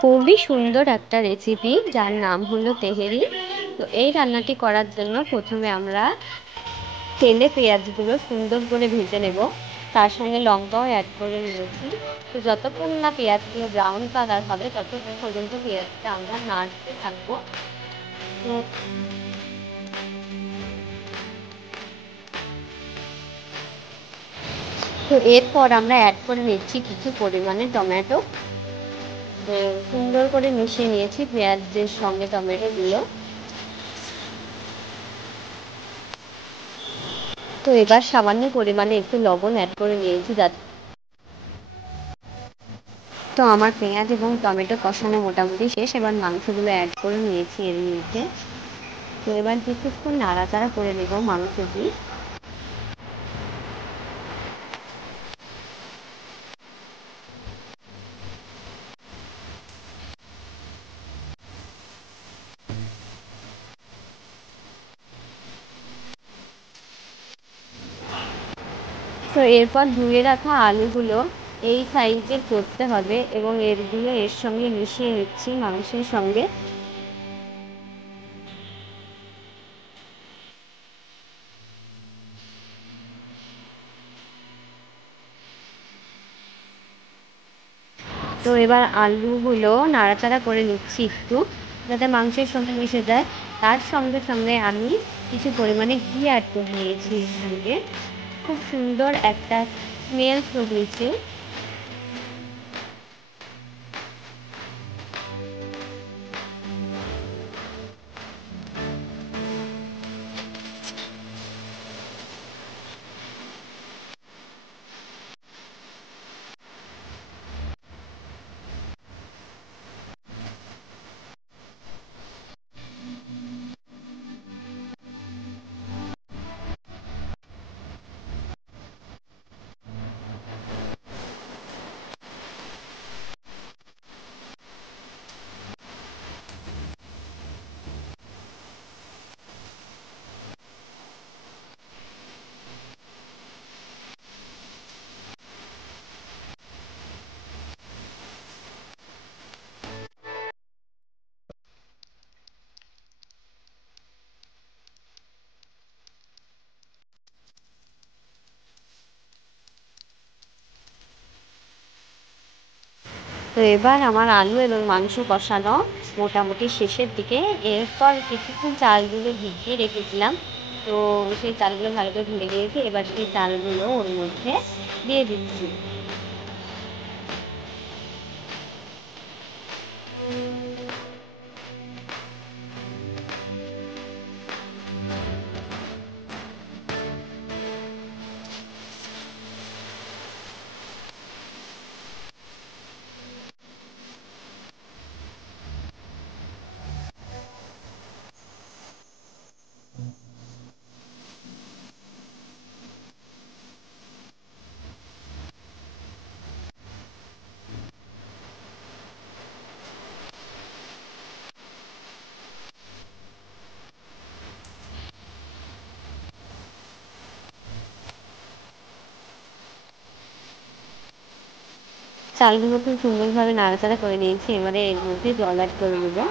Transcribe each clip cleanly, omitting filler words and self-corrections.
খুবই সুন্দর একটা রেসিপি যার নাম হলো তেহেরি। তো এই রান্নাটি করার জন্য প্রথমে আমরা তেলে পেঁয়াজগুলো সুন্দর করে ভেজে নেব, তার সঙ্গে লঙ্কাও অ্যাড করে নিয়েছি। তো যতক্ষণ না পেঁয়াজগুলো ব্রাউন কালার হবে ততক্ষণ পর্যন্ত পেঁয়াজটা আমরা নাড়তে থাকবো। তো এরপর আমরা অ্যাড করে নিচ্ছি কিছু পরিমাণে টমেটো। সুন্দর করে মিশিয়ে নিয়েছি পেঁয়াজের সঙ্গে টমেটোগুলো। তো এবার সামান্য পরিমাণে একটু লবণ অ্যাড করে নিয়েছি যাতে। তো আমার পেঁয়াজ এবং টমেটো কষানো মোটামুটি শেষ। এবার মাংসগুলো অ্যাড করে নিয়েছি এর মধ্যে। তো এবার কিছুক্ষণ নাড়াচাড়া করে নেব মাংসটি। তো এরপর ধুয়ে রাখা আলুগুলো এই সাইজের করতে হবে এবং এরগুলো এর সঙ্গে মিশিয়ে নিচ্ছি মাংসের সঙ্গে। তো এবার আলুগুলো নাড়াচাড়া করে নিচ্ছি একটু, যাতে মাংসের সঙ্গে মিশে যায়। তার সঙ্গে সঙ্গে আমি কিছু পরিমাণে ঘি অ্যাড করে নিয়েছি এর সঙ্গে। খুব সুন্দর একটা স্মেল বেরিয়েছে। তো এবার আমার আলু এবং মাংস কষানো মোটামুটি শেষের দিকে। এরপর কিছুক্ষণ চালগুলো ভিজিয়ে রেখেছিলাম, তো সেই চালগুলো ভালো করে ধুয়ে গিয়েছে। এবার সেই চালগুলো ওর মধ্যে দিয়ে দিচ্ছি। চালগুলো খুব সুন্দরভাবে নাড়াচাড়া করে নিয়েছি। এবারে এর মধ্যে জল অ্যাড করে দেবো।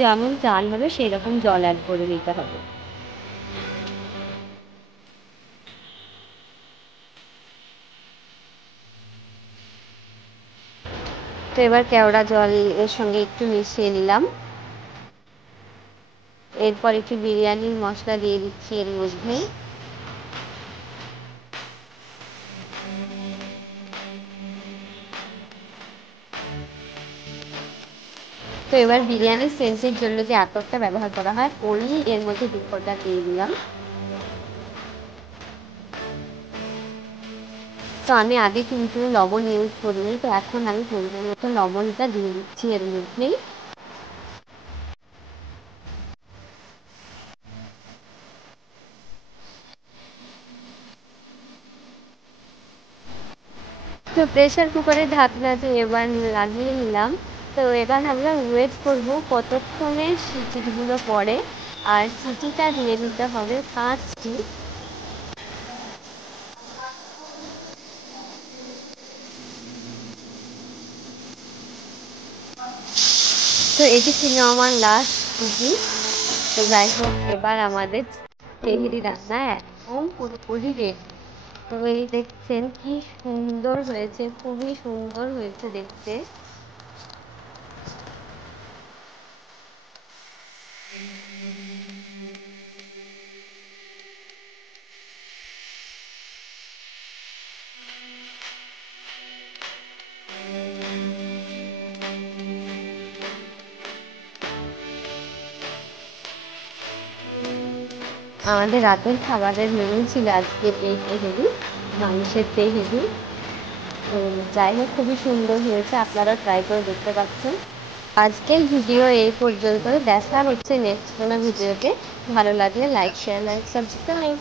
যেমন চাল হবে সেই রকম জল অ্যাড করে দিতে হবে। তো এবার কেওড়া জল এর সঙ্গে একটু মিশিয়ে নিলাম। এরপর একটু বিরিয়ানির মশলা দিয়ে দিচ্ছি এর মধ্যে। তো এবার বিরিয়ানির সেন্সের জন্য যে আতরটা ব্যবহার করা হয় ওই এর মধ্যে 2 ফোঁটা দিয়ে দিলাম। তো আমি আগে কিন্তু লবণ ইউজ করিনি, তো এখন আমি পরিমাণ মতো লবণটা দিয়ে দিচ্ছি এর মধ্যেই। তো প্রেসার কুকারের ঢাকনাটা এবার লাগিয়ে নিলাম। তো এবার আমরা ওয়েট করব কতক্ষণে সিটিগুলো পড়ে, আর সিটিটা দিয়ে দিতে হবে 5টি। তো এটি ছিল আমার লাস্ট কুকিং। তো যাই হোক, এবার আমাদের তেহেরি রান্না একদম পুরোপুরি রেডি। তো এই দেখছেন কি সুন্দর হয়েছে, খুবই সুন্দর হয়েছে দেখতে। আমাদের রাতের খাবারের মেনু ছিল আজকে এই তেহেরি, মাংসের তেহেরি। তো যাই হোক, খুবই সুন্দর হয়েছে, আপনারা ট্রাই করে দেখতে পাচ্ছেন। আজকের ভিডিও এই পর্যন্ত। দেখা হচ্ছে নেক্সট কোনো ভিডিওতে। ভালো লাগলে লাইক, শেয়ার, সাবস্ক্রাইব।